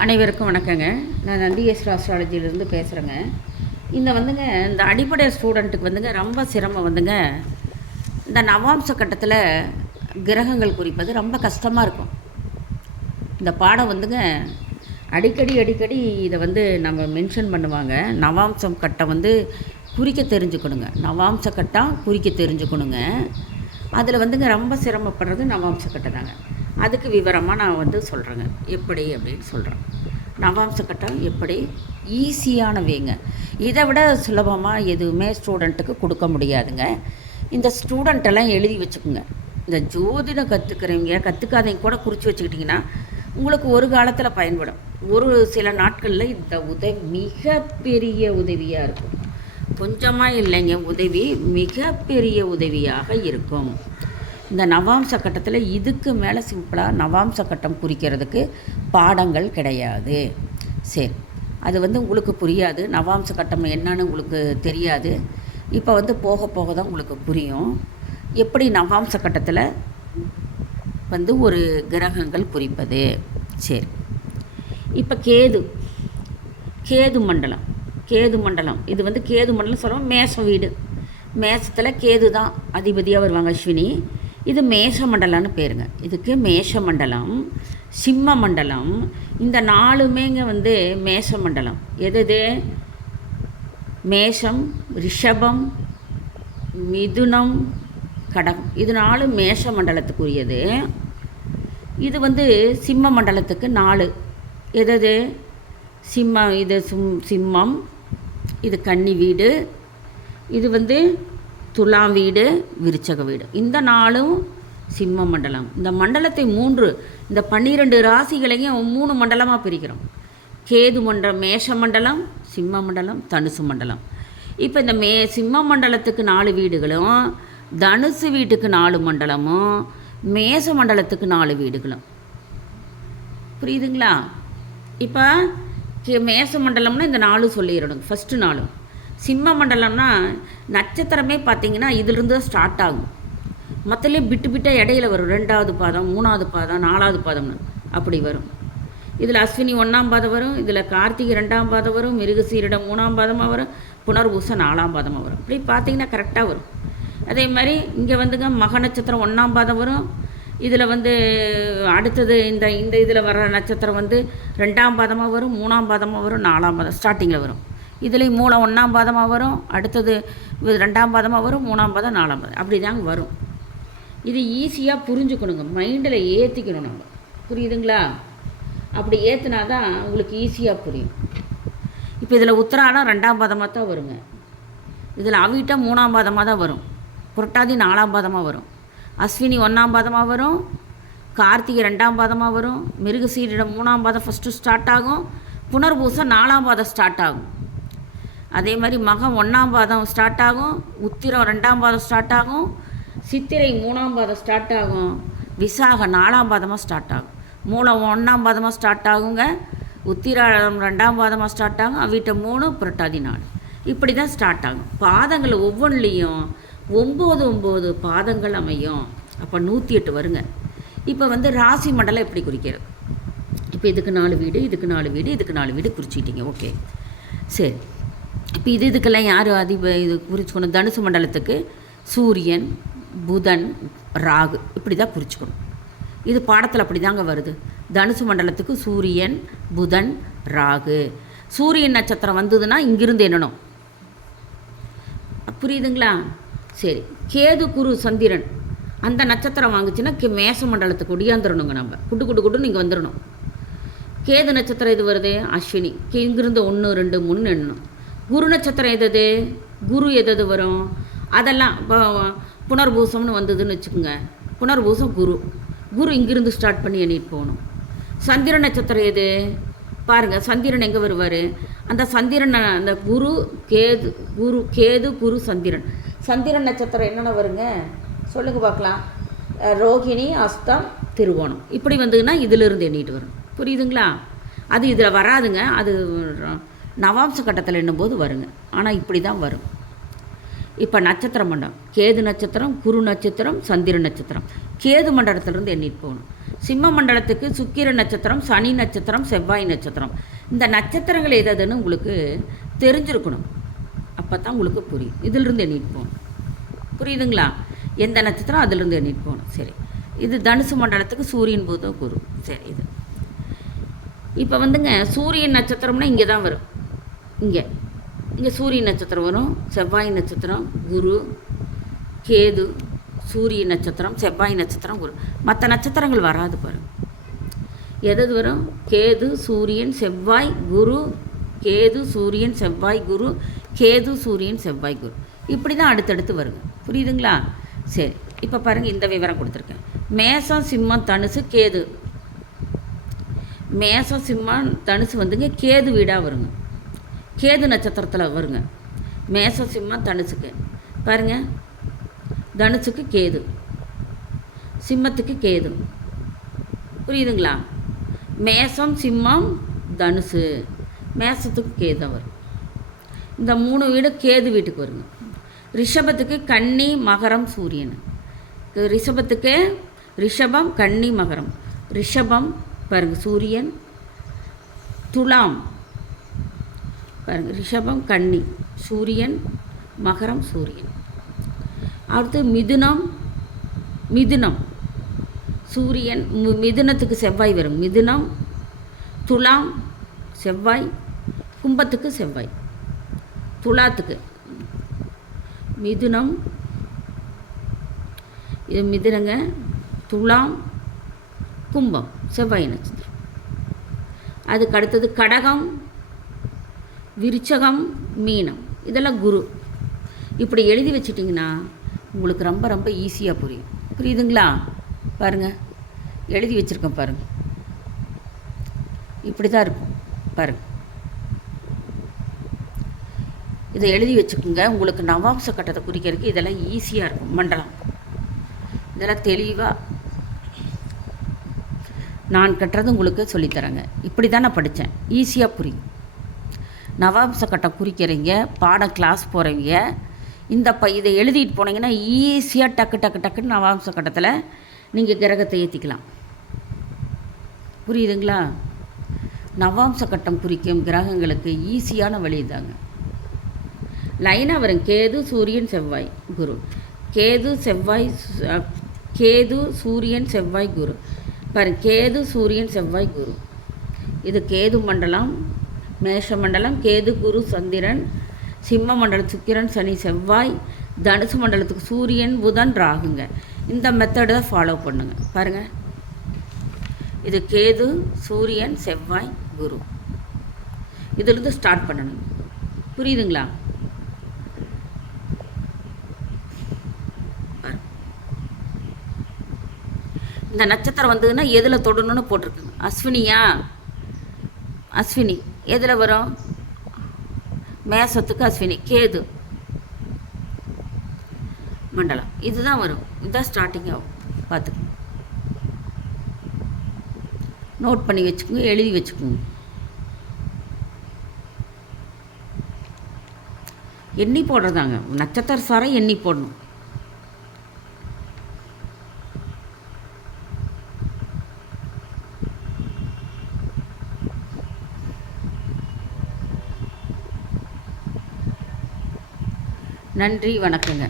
அனைவருக்கும் வணக்கங்க. நான் நந்திகேஸ்வர ஆஸ்ட்ராலஜியிலேருந்து பேசுகிறேங்க. இந்த அடிப்படை ஸ்டூடெண்ட்டுக்கு ரொம்ப சிரமம் இந்த நவாம்ச கட்டத்தில் கிரகங்கள் குறிப்பது ரொம்ப கஷ்டமாக இருக்கும். இந்த பாடம் அடிக்கடி இதை நம்ம மென்ஷன் பண்ணுவாங்க. நவாம்சம் கட்டம் குறிக்க தெரிஞ்சுக்கணுங்க. நவாம்ச கட்டம் குறிக்க தெரிஞ்சுக்கணுங்க. அதில் ரொம்ப சிரமப்படுறது நவாம்ச கட்டம் தாங்க. அதுக்கு விவரமாக நான் சொல்கிறேங்க, எப்படி அப்படின்னு சொல்கிறேன். நவாம்ச கட்டம் எப்படி ஈஸியான வேங்க. இதை விட சுலபமாக எதுவுமே ஸ்டூடெண்ட்டுக்கு கொடுக்க முடியாதுங்க. இந்த ஸ்டூடெண்ட்டெல்லாம் எழுதி வச்சுக்கோங்க. இந்த ஜோதிடம் கற்றுக்காதவங்க கூட குறித்து வச்சுக்கிட்டிங்கன்னா உங்களுக்கு ஒரு காலத்தில் பயன்படும். ஒரு சில நாட்களில் இந்த உதவி மிகப்பெரிய உதவியாக இருக்கும். கொஞ்சமாக இல்லைங்க, உதவி மிகப்பெரிய உதவியாக இருக்கும். இந்த நவாம்ச கட்டத்தில் இதுக்கு மேலே சிம்பிளாக நவாம்ச கட்டம் குறிக்கிறதுக்கு பாடங்கள் கிடையாது. சரி, அது உங்களுக்கு புரியாது. நவாம்ச கட்டம் என்னன்னு உங்களுக்கு தெரியாது. இப்போ போக போக தான் உங்களுக்கு புரியும். எப்படி நவாம்ச கட்டத்தில் ஒரு கிரகங்கள் குறிப்பது. சரி, இப்போ கேது மண்டலம் இது கேது மண்டலம் சொல்லுவோம். மேஷ வீடு, மேஷத்தில் கேது தான் அதிபதியாக வருவாங்க, அஸ்வினி. இது மேஷ மண்டலம்னு பேருங்க. இதுக்கு மேஷ மண்டலம், சிம்ம மண்டலம், இந்த நாலுமேங்க மேஷ மண்டலம். எது? மேஷம், ரிஷபம், மிதுனம், கடகம். இது நாலு மேஷ மண்டலத்துக்குரியது. இது சிம்ம மண்டலத்துக்கு 4. எது? இது சிம்மம், இது கன்னி வீடு, இது துலாம் வீடு, விருச்சக வீடு. இந்த 4ம் சிம்ம மண்டலம். இந்த மண்டலத்தை 3, இந்த 12 ராசிகளையும் 3 மண்டலமாக பிரிக்கிறோம். கேது மண்டலம், மேஷ மண்டலம், சிம்ம மண்டலம், தனுசு மண்டலம். இப்போ இந்த சிம்ம மண்டலத்துக்கு 4 வீடுகளும், தனுசு வீட்டுக்கு 4 மண்டலமும், மேஷ மண்டலத்துக்கு 4 வீடுகளும். புரியுதுங்களா? இப்போ மேஷ மண்டலம்னா இந்த 4 சொல்லிடணும். ஃபஸ்ட்டு 4. சிம்ம மண்டலம்னா நட்சத்திரமே பார்த்திங்கன்னா இதிலிருந்து தான் ஸ்டார்ட் ஆகும். மொத்தலேயே பிட்டாக இடையில வரும். 2வது பாதம், 3வது பாதம், 4வது பாதம்னு அப்படி வரும். இதில் அஸ்வினி 1ஆம் பாதம் வரும், இதில் கார்த்திகை 2ஆம் பாதம் வரும், மிருகசீரிடம் 3ஆம் பாதமாக வரும், புனர்பூசம் 4ஆம் பாதமாக வரும். இப்படி பார்த்திங்கன்னா கரெக்டாக வரும். அதே மாதிரி இங்கே மக நட்சத்திரம் 1ஆம் பாதம் வரும். இதில் அடுத்தது இந்த இதில் வர நட்சத்திரம் 2ஆம் பாதமாக வரும், 3ஆம் பாதமாக வரும், 4ஆம் பாதம் ஸ்டார்டிங்கில் வரும். இதுலேயும் மூலம் 1ஆம் பாதமாக வரும், அடுத்தது 2ஆம் பாதமாக வரும், 3ஆம் பாதம், 4ஆம் பாதம், அப்படி தாங்க வரும். இது ஈஸியாக புரிஞ்சுக்கணுங்க, மைண்டில் ஏற்றிக்கணும் நம்ம. புரியுதுங்களா? அப்படி ஏற்றுனா தான் உங்களுக்கு ஈஸியாக புரியும். இப்போ இதில் உத்திராடம் 2ஆம் பாதமாக தான் வருங்க. இதில் அவிட்டம் 3ஆம் பாதமாக தான் வரும், புரட்டாதி 4ஆம் பாதமாக வரும், அஸ்வினி 1ஆம் பாதமாக வரும், கார்த்திகை 2ஆம் பாதமாக வரும், மிருகசீரிடம் 3ஆம் பாதம் ஃபஸ்ட்டு ஸ்டார்ட் ஆகும், புனர்பூசம் 4ஆம் பாதம் ஸ்டார்ட் ஆகும். அதே மாதிரி மகம் 1ஆம் பாதம் ஸ்டார்ட் ஆகும், உத்திரம் 2ஆம் பாதம் ஸ்டார்ட் ஆகும், சித்திரை 3ஆம் பாதம் ஸ்டார்ட் ஆகும், விசாகம் 4ஆம் பாதமாக ஸ்டார்ட் ஆகும், மூலம் 1ஆம் பாதமாக ஸ்டார்ட் ஆகுங்க, உத்திராடம் 2ஆம் பாதமாக ஸ்டார்ட் ஆகும், அவிட்டம் 3, புரட்டாதி 4, இப்படி தான் ஸ்டார்ட் ஆகும். பாதங்கள் ஒவ்வொன்றிலையும் 9 பாதங்கள் அமையும். அப்போ 108 வருங்க. இப்போ ராசி மண்டலம் எப்படி குறிக்கிறது? இப்போ இதுக்கு 4 வீடு, இதுக்கு 4 வீடு, இதுக்கு 4 வீடு குறிச்சிட்டிங்க. ஓகே, சரி. இப்போ இதுக்கெல்லாம் யார் இது குறிச்சிக்கணும்? தனுசு மண்டலத்துக்கு சூரியன், புதன், ராகு, இப்படி தான் குறிச்சிக்கணும். இது பாடத்தில் அப்படி தாங்க வருது. தனுசு மண்டலத்துக்கு சூரியன், புதன், ராகு. சூரியன் நட்சத்திரம் வந்ததுன்னா இங்கிருந்து எண்ணணும். புரியுதுங்களா? சரி. கேது, குரு, சந்திரன் அந்த நட்சத்திரம் வாங்குச்சுன்னா மேஷ மண்டலத்துக்கு ஒடியாந்துடணுங்க. நம்ம குட்டு இங்கே வந்துடணும். கேது நட்சத்திரம் இது வருது, அஸ்வினி. இங்கிருந்து 1, 2, 3 எண்ணணும். குரு நட்சத்திரம் எது? குரு எது வரும்? அதெல்லாம் இப்போ புனர்பூசம்னு வந்ததுன்னு வச்சுக்கோங்க. புனர்பூசம் குரு இங்கிருந்து ஸ்டார்ட் பண்ணி எண்ணிட்டு போகணும். சந்திரன் நட்சத்திரம் எது? பாருங்கள், சந்திரன் எங்கே வருவார்? அந்த சந்திரன், அந்த கேது, குரு, சந்திரன். சந்திரன் நட்சத்திரம் என்னென்ன வருங்க சொல்லுங்கள் பார்க்கலாம். ரோகிணி, அஸ்தம், திருவோணம், இப்படி வந்ததுன்னா இதிலிருந்து எண்ணிட்டு வரும். புரியுதுங்களா? அது இதில் வராதுங்க. அது நவாம்ச கட்டத்தில் எண்ணும்போது வருங்க. ஆனால் இப்படி தான் வரும். இப்போ நட்சத்திர மண்டலம் கேது நட்சத்திரம், குரு நட்சத்திரம், சந்திர நட்சத்திரம். கேது மண்டலத்திலிருந்து எண்ணிட்டு போகணும். சிம்ம மண்டலத்துக்கு சுக்கிர நட்சத்திரம், சனி நட்சத்திரம், செவ்வாய் நட்சத்திரம். இந்த நட்சத்திரங்கள் எதுன்னு உங்களுக்கு தெரிஞ்சிருக்கணும். அப்போ தான் உங்களுக்கு புரியும். இதிலிருந்து எண்ணிட்டு போகணும். புரியுதுங்களா? எந்த நட்சத்திரம் அதிலிருந்து எண்ணிட்டு போகணும். சரி, இது தனுசு மண்டலத்துக்கு சூரியன், புதன், குரு. சரி, இது இப்போ வந்துங்க சூரியன் நட்சத்திரம்னா இங்கே தான் வரும். இங்கே சூரியன் நட்சத்திரம் வரும், செவ்வாய் நட்சத்திரம், குரு, கேது, சூரிய நட்சத்திரம், செவ்வாய் நட்சத்திரம், குரு. மற்ற நட்சத்திரங்கள் வராது பாருங்க. எது வரும்? கேது, சூரியன், செவ்வாய், குரு, கேது, சூரியன், செவ்வாய், குரு, கேது, சூரியன், செவ்வாய், குரு. இப்படி தான் அடுத்தடுத்து வருங்க. புரியுதுங்களா? சரி, இப்போ பாருங்கள், இந்த விவரம் கொடுத்துருக்கேன். மேசம், சிம்மம், தனுசு, கேது. மேசம், சிம்மம், தனுசு வந்துங்க கேது வீடாக வருங்க. கேது நட்சத்திரத்தில் வருங்க. மேசம், சிம்மம், தனுசுக்கு பாருங்கள். தனுசுக்கு கேது, சிம்மத்துக்கு கேது. புரியுதுங்களா? மேசம், சிம்மம், தனுசு, மேசத்துக்கு கேது வரும். இந்த 3 வீடு கேது வீட்டுக்கு வருங்க. ரிஷபத்துக்கு கன்னி, மகரம், சூரியன். ரிஷபத்துக்கு ரிஷபம், கன்னி, மகரம். ரிஷபம் பாருங்கள் சூரியன், துலாம் பாருங்கள் ரிஷபம், கன்னி, சூரியன், மகரம், சூரியன். அடுத்து மிதுனம் சூரியன், மிதுனத்துக்கு செவ்வாய் வரும். மிதுனம், துலாம், செவ்வாய், கும்பத்துக்கு செவ்வாய். துலாத்துக்கு மிதுனம், இது மிதுனங்க, துலாம், கும்பம், செவ்வாய் நட்சத்திரம். அதுக்கு அடுத்தது கடகம், விருச்சகம், மீனம், இதெல்லாம் குரு. இப்படி எழுதி வச்சிட்டிங்கன்னா உங்களுக்கு ரொம்ப ரொம்ப ஈஸியாக புரியும். புரியுதுங்களா? பாருங்கள், எழுதி வச்சுருக்கேன் பாருங்கள். இப்படி தான் இருக்கும் பாருங்கள். இதை எழுதி வச்சுக்கோங்க. உங்களுக்கு நவாம்ச கட்டத்தை குறிக்கிறதுக்கு இதெல்லாம் ஈஸியாக இருக்கும். மண்டலம் இதெல்லாம் தெளிவாக நான் கட்டுறது உங்களுக்கு சொல்லித்தரேங்க. இப்படி தான் நான் படித்தேன். ஈஸியாக புரியும். நவாம்ச கட்டம் குறிக்கிறீங்க, பாடம் கிளாஸ் போகிறவங்க இதை எழுதிட்டு போனீங்கன்னா ஈஸியாக டக்குன்னு நவாம்ச கட்டத்தில் நீங்கள் கிரகத்தை ஏற்றிக்கலாம். புரியுதுங்களா? நவாம்ச கட்டம் குறிக்கும் கிரகங்களுக்கு ஈஸியான வழி தாங்க. லைனாக வரும். கேது, சூரியன், செவ்வாய், குரு. கேது, சூரியன், செவ்வாய், குரு. பாருங்க, கேது, சூரியன், செவ்வாய், குரு. இது கேது மண்டலம். மேஷ மண்டலம் கேது, குரு, சந்திரன். சிம்ம மண்டலம் சுக்கிரன், சனி, செவ்வாய். தனுசு மண்டலத்துக்கு சூரியன், புதன், ராகுங்க. இந்த மெத்தடை தான் ஃபாலோ பண்ணுங்க. பாருங்கள், இது கேது, சூரியன், செவ்வாய், குரு. இதிலிருந்து ஸ்டார்ட் பண்ணணும். புரியுதுங்களா? இந்த நட்சத்திரம் வந்ததுன்னா எதில் தொடணும்னு போட்டிருக்குங்க. அஸ்வினியா? அஸ்வினி எதில் வரும்? மேசத்துக்கு அஸ்வினி, கேது மண்டலம் இதுதான் வரும். இதுதான் ஸ்டார்டிங் ஆகும். பார்த்துக்கோங்க, நோட் பண்ணி வச்சுக்கோங்க, எழுதி வச்சுக்கோங்க. எண்ணி போடுறதாங்க. நட்சத்திர சாரை எண்ணி போடணும். நன்றி, வணக்கங்க.